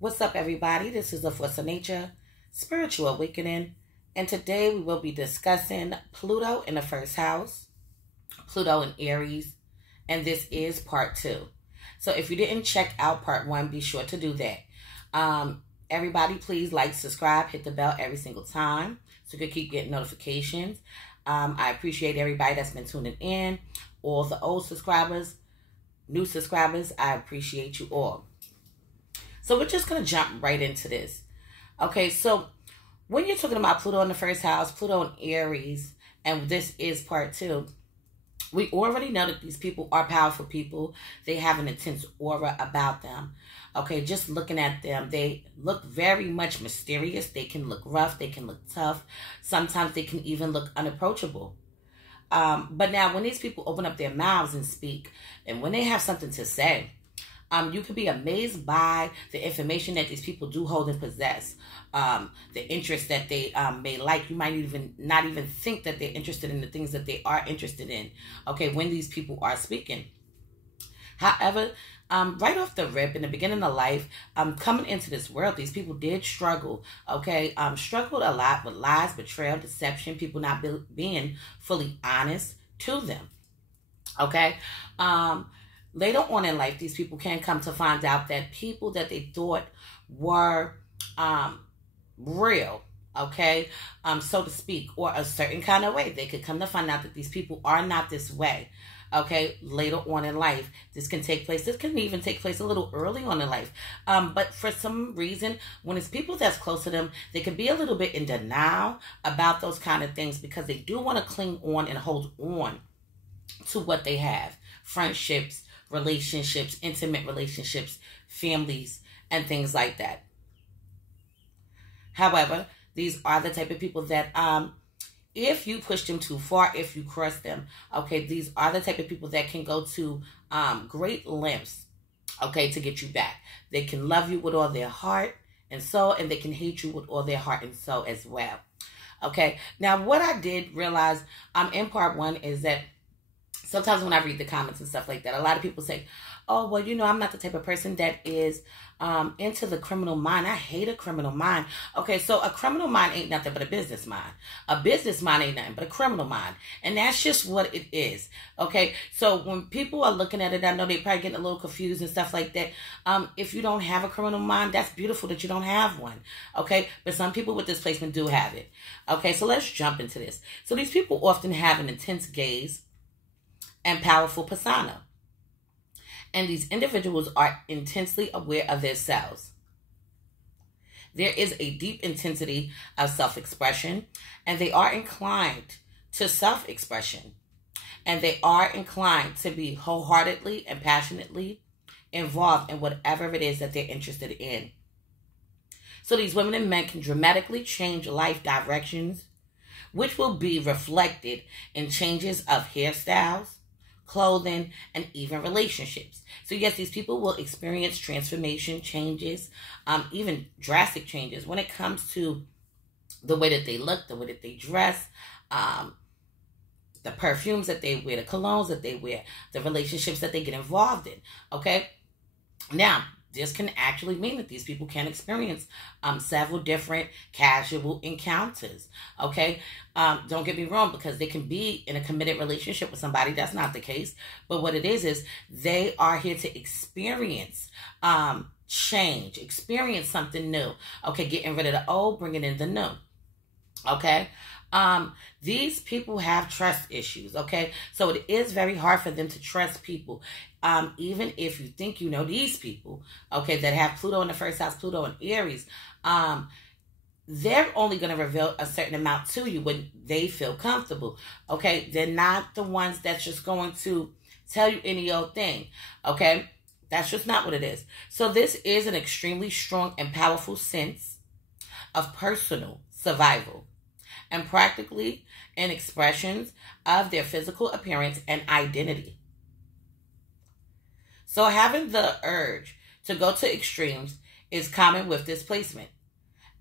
What's up, everybody? This is the Force of Nature, Spiritual Awakening, and today we will be discussing Pluto in the first house, Pluto in Aries, and this is part 2. So if you didn't check out part 1, be sure to do that. Everybody, please like, subscribe, hit the bell every single time so you can keep getting notifications. I appreciate everybody that's been tuning in, all the old subscribers, new subscribers. I appreciate you all. So we're just going to jump right into this. Okay, so when you're talking about Pluto in the first house, Pluto in Aries, and this is part 2, we already know that these people are powerful people. They have an intense aura about them. Okay, just looking at them, they look very much mysterious. They can look rough. They can look tough. Sometimes they can even look unapproachable. But now when these people open up their mouths and speak, and when they have something to say, you could be amazed by the information that these people do hold and possess, the interest that they may like. You might not even think that they're interested in the things that they are interested in, okay, when these people are speaking. However, right off the rip, in the beginning of life, coming into this world, these people did struggle, okay? Struggled a lot with lies, betrayal, deception, people not being fully honest to them, okay? Later on in life, these people can come to find out that people that they thought were real, okay, so to speak, or a certain kind of way, they could come to find out that these people are not this way, okay, later on in life. This can take place. This can even take place a little early on in life. But for some reason, when it's people that's close to them, they can be a little bit in denial about those kind of things because they do want to cling on and hold on to what they have. Friendships, relationships, intimate relationships, families, and things like that. However, these are the type of people that if you push them too far, if you cross them, okay, these are the type of people that can go to great lengths, okay, to get you back. They can love you with all their heart and soul, and they can hate you with all their heart and soul as well. Okay, now what I did realize in part 1 is that sometimes when I read the comments and stuff like that, a lot of people say, oh, well, you know, I'm not the type of person that is into the criminal mind. I hate a criminal mind. Okay, so a criminal mind ain't nothing but a business mind. A business mind ain't nothing but a criminal mind. And that's just what it is. Okay, so when people are looking at it, I know they're probably getting a little confused and stuff like that. If you don't have a criminal mind, that's beautiful that you don't have one. Okay, but some people with this placement do have it. Okay, so let's jump into this. So these people often have an intense gaze and powerful persona. And these individuals are intensely aware of themselves. There is a deep intensity of self-expression, and they are inclined to self-expression. And they are inclined to be wholeheartedly and passionately involved in whatever it is that they're interested in. So these women and men can dramatically change life directions, which will be reflected in changes of hairstyles, clothing, and even relationships. So yes, these people will experience transformation, changes, even drastic changes when it comes to the way that they look, the way that they dress, the perfumes that they wear, the colognes that they wear, the relationships that they get involved in. Okay, now this can actually mean that these people can experience several different casual encounters, okay? Don't get me wrong, because they can be in a committed relationship with somebody. That's not the case. But what it is they are here to experience change, experience something new, okay? Getting rid of the old, bringing in the new, okay? These people have trust issues, okay? So it is very hard for them to trust people. Even if you think you know these people, okay, that have Pluto in the first house, Pluto in Aries, they're only going to reveal a certain amount to you when they feel comfortable, okay? They're not the ones that's just going to tell you any old thing, okay? That's just not what it is. So this is an extremely strong and powerful sense of personal survival, and practically in expressions of their physical appearance and identity. So having the urge to go to extremes is common with this placement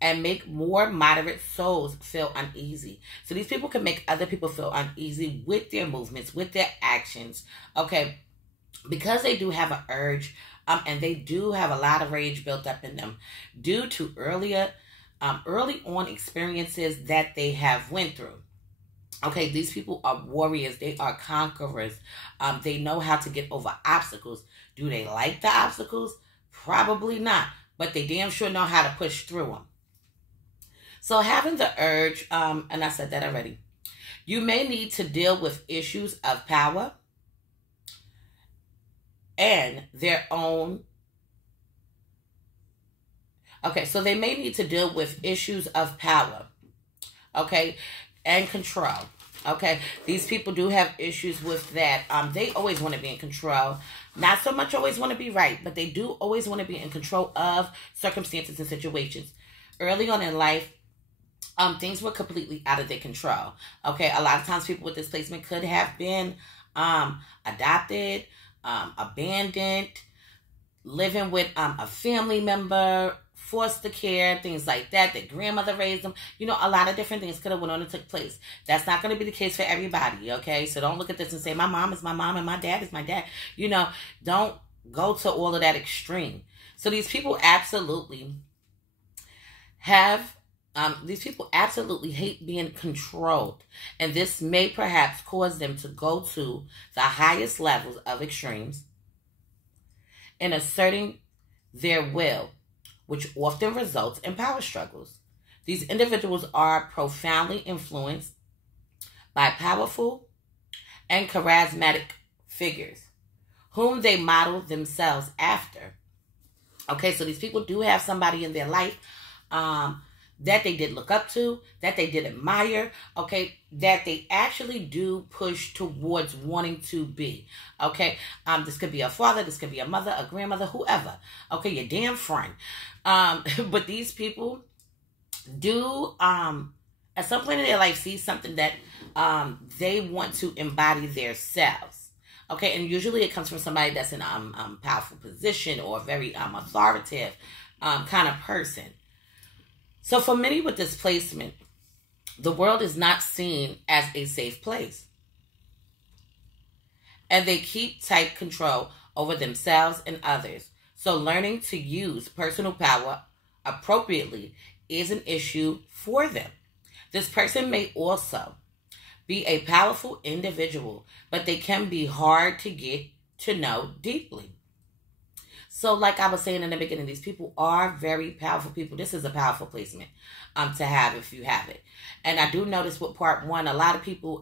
and make more moderate souls feel uneasy. So these people can make other people feel uneasy with their movements, with their actions, okay? Because they do have an urge And they do have a lot of rage built up in them due to early on experiences that they have went through. Okay, these people are warriors. They are conquerors. They know how to get over obstacles. Do they like the obstacles? Probably not. But they damn sure know how to push through them. So having the urge, and I said that already, you may need to deal with issues of power and their own. Okay, so they may need to deal with issues of power, okay, and control. Okay, these people do have issues with that. They always want to be in control. Not so much always want to be right, but they do always want to be in control of circumstances and situations. Early on in life, things were completely out of their control. Okay, a lot of times people with displacement could have been adopted, abandoned, living with a family member, foster care, things like that. Their grandmother raised them. You know, a lot of different things could have went on and took place. That's not going to be the case for everybody, okay? So don't look at this and say, my mom is my mom and my dad is my dad. You know, don't go to all of that extreme. So these people absolutely hate being controlled. And this may perhaps cause them to go to the highest levels of extremes in asserting their will, which often results in power struggles. These individuals are profoundly influenced by powerful and charismatic figures whom they model themselves after. Okay, so these people do have somebody in their life that they did look up to, that they did admire, okay, that they actually do push towards wanting to be, okay? This could be a father, this could be a mother, a grandmother, whoever, okay, your damn friend. But these people do, at some point in their life, see something that they want to embody themselves, okay? And usually it comes from somebody that's in a powerful position or a very authoritative kind of person. So for many with displacement, the world is not seen as a safe place. And they keep tight control over themselves and others. So learning to use personal power appropriately is an issue for them. This person may also be a powerful individual, but they can be hard to get to know deeply. So like I was saying in the beginning, these people are very powerful people. This is a powerful placement to have if you have it. And I do notice with part one, a lot of people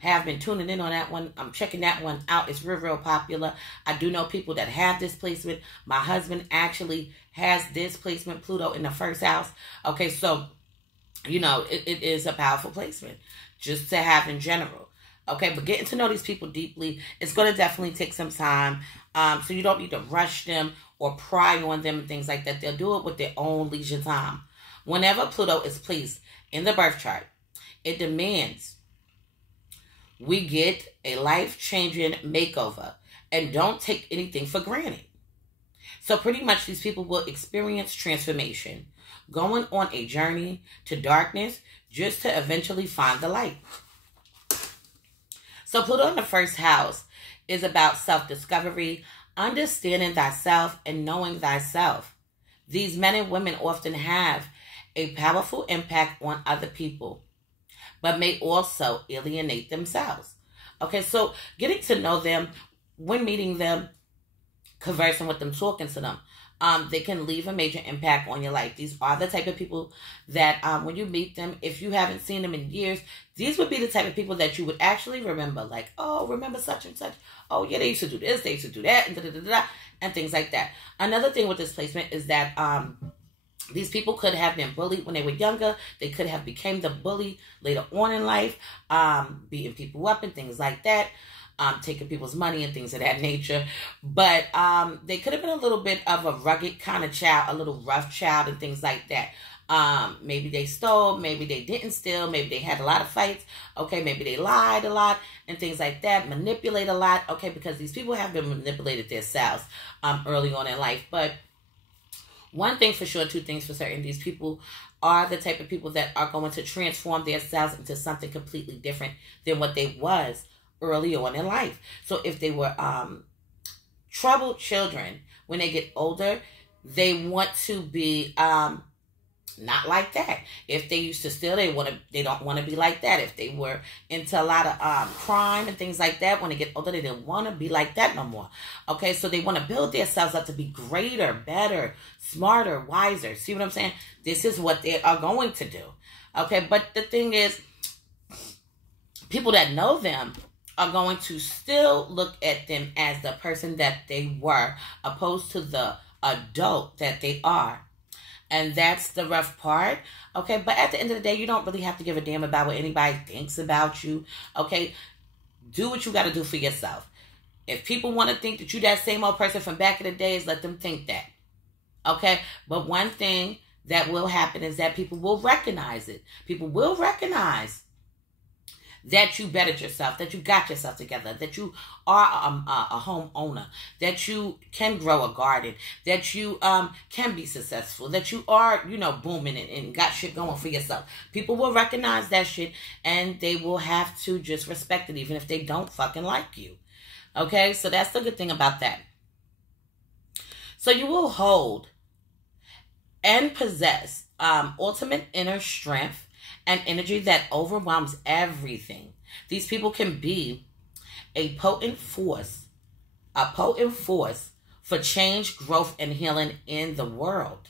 have been tuning in on that one. I'm checking that one out. It's real popular. I do know people that have this placement. My husband actually has this placement, Pluto, in the first house. Okay, so, you know, it is a powerful placement just to have in general. Okay, but getting to know these people deeply, it's going to definitely take some time. So you don't need to rush them or pry on them and things like that. They'll do it with their own leisure time. Whenever Pluto is placed in the birth chart, it demands we get a life-changing makeover and don't take anything for granted. So pretty much these people will experience transformation, going on a journey to darkness just to eventually find the light. So Pluto in the first house is about self-discovery, understanding thyself, and knowing thyself. These men and women often have a powerful impact on other people, but may also alienate themselves. Okay, so getting to know them, when meeting them, conversing with them, talking to them, they can leave a major impact on your life. These are the type of people that when you meet them, if you haven't seen them in years, these would be the type of people that you would actually remember. Like, oh, remember such and such. Oh, yeah, they used to do this, they used to do that, and things like that. Another thing with this placement is that these people could have been bullied when they were younger. They could have become the bully later on in life, beating people up and things like that. Taking people's money and things of that nature. But they could have been a little bit of a rugged kind of child, a little rough child and things like that. Maybe they stole, maybe they didn't steal, maybe they had a lot of fights, okay, maybe they lied a lot and things like that, manipulate a lot, okay, because these people have been manipulated themselves early on in life. But one thing for sure, two things for certain, these people are the type of people that are going to transform themselves into something completely different than what they was early on in life. So if they were troubled children when they get older, they want to be not like that. If they used to steal, they don't want to be like that. If they were into a lot of crime and things like that, when they get older, they don't want to be like that no more. Okay, so they want to build themselves up to be greater, better, smarter, wiser. See what I'm saying? This is what they are going to do. Okay, but the thing is, people that know them are going to still look at them as the person that they were, opposed to the adult that they are. And that's the rough part. Okay, but at the end of the day, you don't really have to give a damn about what anybody thinks about you. Okay, do what you got to do for yourself. If people want to think that you that same old person from back in the days, let them think that. Okay, but one thing that will happen is that people will recognize it. People will recognize that you bettered yourself, that you got yourself together, that you are a homeowner, that you can grow a garden, that you can be successful, that you are, booming and got shit going for yourself. People will recognize that shit, and they will have to just respect it, even if they don't fucking like you. Okay, so that's the good thing about that. So you will hold and possess ultimate inner strength and energy that overwhelms everything. These people can be a potent force for change, growth, and healing in the world.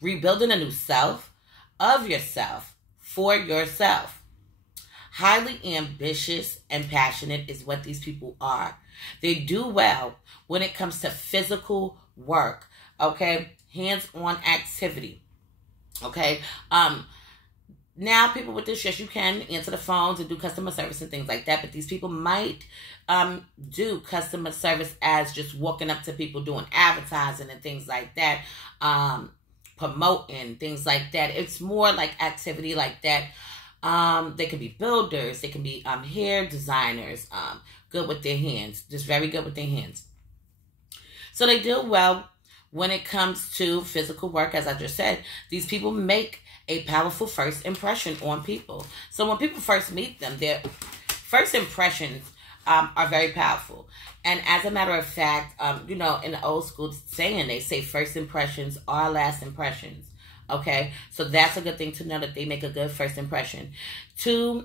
Rebuilding a new self of yourself for yourself. Highly ambitious and passionate is what these people are. They do well when it comes to physical work, okay? Hands-on activity, okay? Now, people with this, yes, you can answer the phones and do customer service and things like that, but these people might do customer service as just walking up to people, doing advertising and things like that, promoting, things like that. It's more like activity like that. They can be builders, they can be hair designers, good with their hands, just very good with their hands. So they do well when it comes to physical work. As I just said, these people make a powerful first impression on people. So when people first meet them, their first impressions are very powerful. And as a matter of fact, in the old school saying, they say first impressions are last impressions. Okay, so that's a good thing to know, that they make a good first impression. To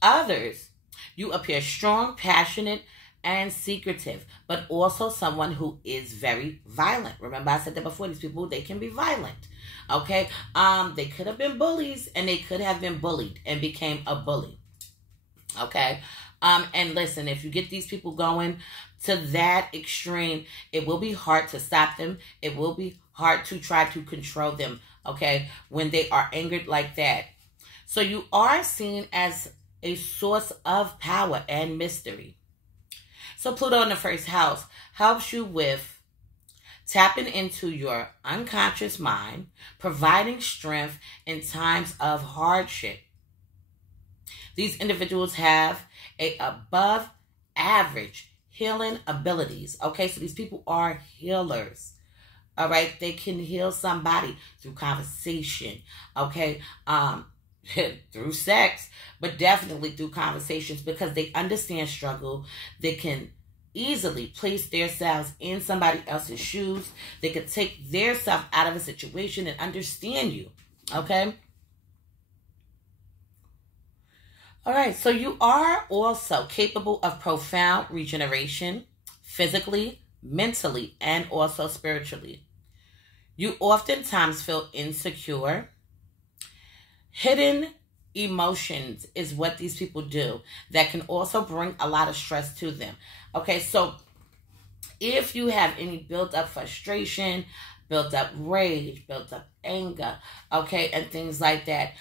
others, you appear strong, passionate, and secretive, but also someone who is very violent. Remember, I said that before. These people, they can be violent. Okay, they could have been bullies, and they could have been bullied and became a bully. Okay, and listen, if you get these people going to that extreme, it will be hard to stop them. It will be hard to try to control them. Okay, when they are angered like that. So you are seen as a source of power and mystery. So Pluto in the first house helps you with tapping into your unconscious mind, providing strength in times of hardship. These individuals have above average healing abilities. Okay, so these people are healers. All right, they can heal somebody through conversation. Okay, through sex, but definitely through conversations, because they understand struggle. They can easily place themselves in somebody else's shoes. They could take their self out of a situation and understand you. Okay? All right, so you are also capable of profound regeneration, physically, mentally, and also spiritually. You oftentimes feel insecure. Hidden emotions is what these people do that can also bring a lot of stress to them. Okay, so if you have any built up frustration, built up rage, built up anger, okay, and things like that,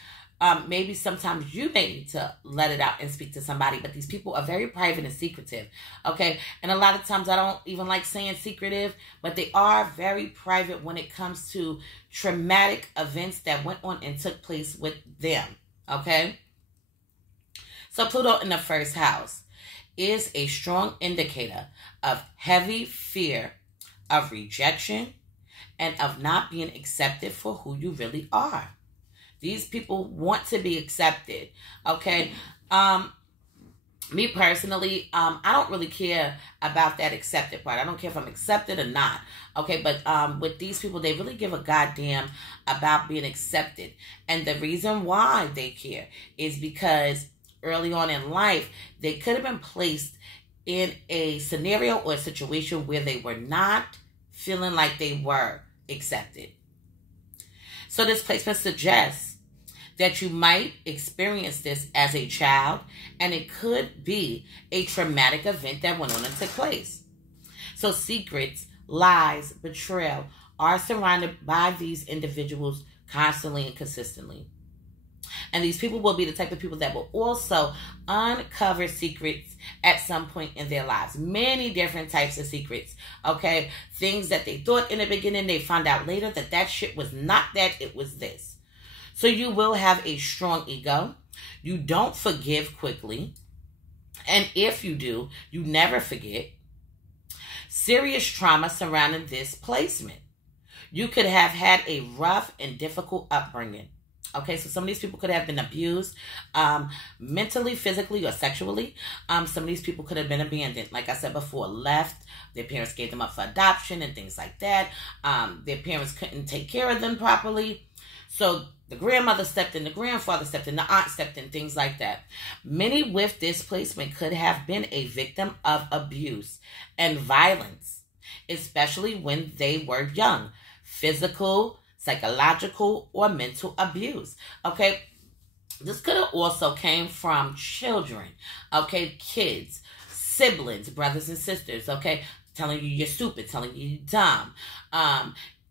maybe sometimes you may need to let it out and speak to somebody, but these people are very private and secretive, okay? And a lot of times I don't even like saying secretive, but they are very private when it comes to traumatic events that went on and took place with them, okay? So Pluto in the first house is a strong indicator of heavy fear of rejection and of not being accepted for who you really are. These people want to be accepted, okay? Me personally, I don't really care about that accepted part. I don't care if I'm accepted or not. Okay, but with these people, they really give a goddamn about being accepted. And the reason why they care is because early on in life, they could have been placed in a scenario or a situation where they were not feeling like they were accepted. So this placement suggests that you might experience this as a child, and it could be a traumatic event that went on and took place. So secrets, lies, betrayal are surrounded by these individuals constantly and consistently. And these people will be the type of people that will also uncover secrets at some point in their lives. Many different types of secrets, okay? Things that they thought in the beginning, they found out later that that shit was not that, it was this. So you will have a strong ego. You don't forgive quickly. And if you do, you never forget. Serious trauma surrounding this placement. You could have had a rough and difficult upbringing. Okay, so some of these people could have been abused mentally, physically, or sexually. Some of these people could have been abandoned. Like I said before, left. Their parents gave them up for adoption and things like that. Their parents couldn't take care of them properly. So the grandmother stepped in, the grandfather stepped in, the aunt stepped in, things like that. Many with this placement could have been a victim of abuse and violence, especially when they were young. Physical, psychological, or mental abuse. Okay, this could have also came from children. Okay, kids, siblings, brothers and sisters. Okay, telling you you're stupid, telling you you're dumb.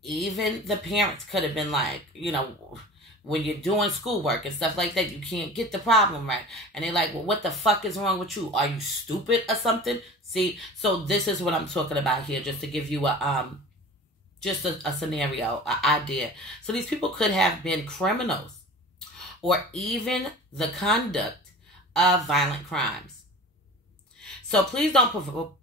Even the parents could have been like, you know, when you're doing schoolwork and stuff like that, you can't get the problem right. And they're like, well, what the fuck is wrong with you? Are you stupid or something? See, so this is what I'm talking about here, just to give you a scenario, an idea. So these people could have been criminals or even the conduct of violent crimes. So please don't provoke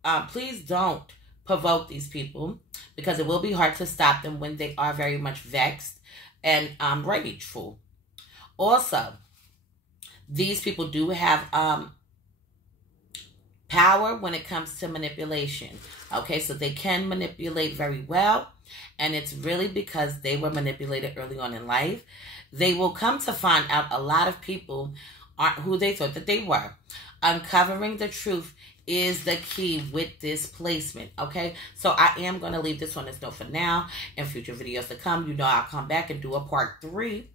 these people, because it will be hard to stop them when they are very much vexed and rageful. Also, these people do have power when it comes to manipulation. Okay, so they can manipulate very well, and it's really because they were manipulated early on in life. They will come to find out a lot of people aren't who they thought that they were. Uncovering the truth is the key with this placement, okay? So I am going to leave this on this note for now. In future videos to come, you know, I'll come back and do a part 3.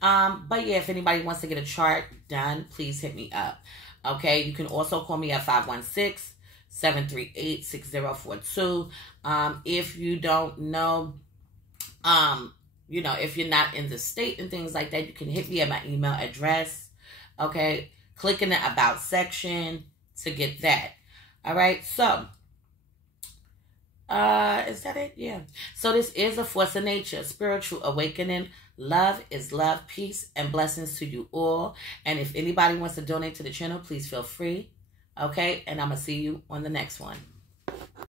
But yeah, if anybody wants to get a chart done, please hit me up, okay? You can also call me at 516-738-6042. If you don't know, you know, if you're not in the state and things like that, you can hit me at my email address, okay? Click in the About section to get that. All right, so is that it? Yeah. So this is a force of nature, spiritual awakening. Love is love, peace, and blessings to you all. And if anybody wants to donate to the channel, please feel free. Okay, and I'm gonna see you on the next one.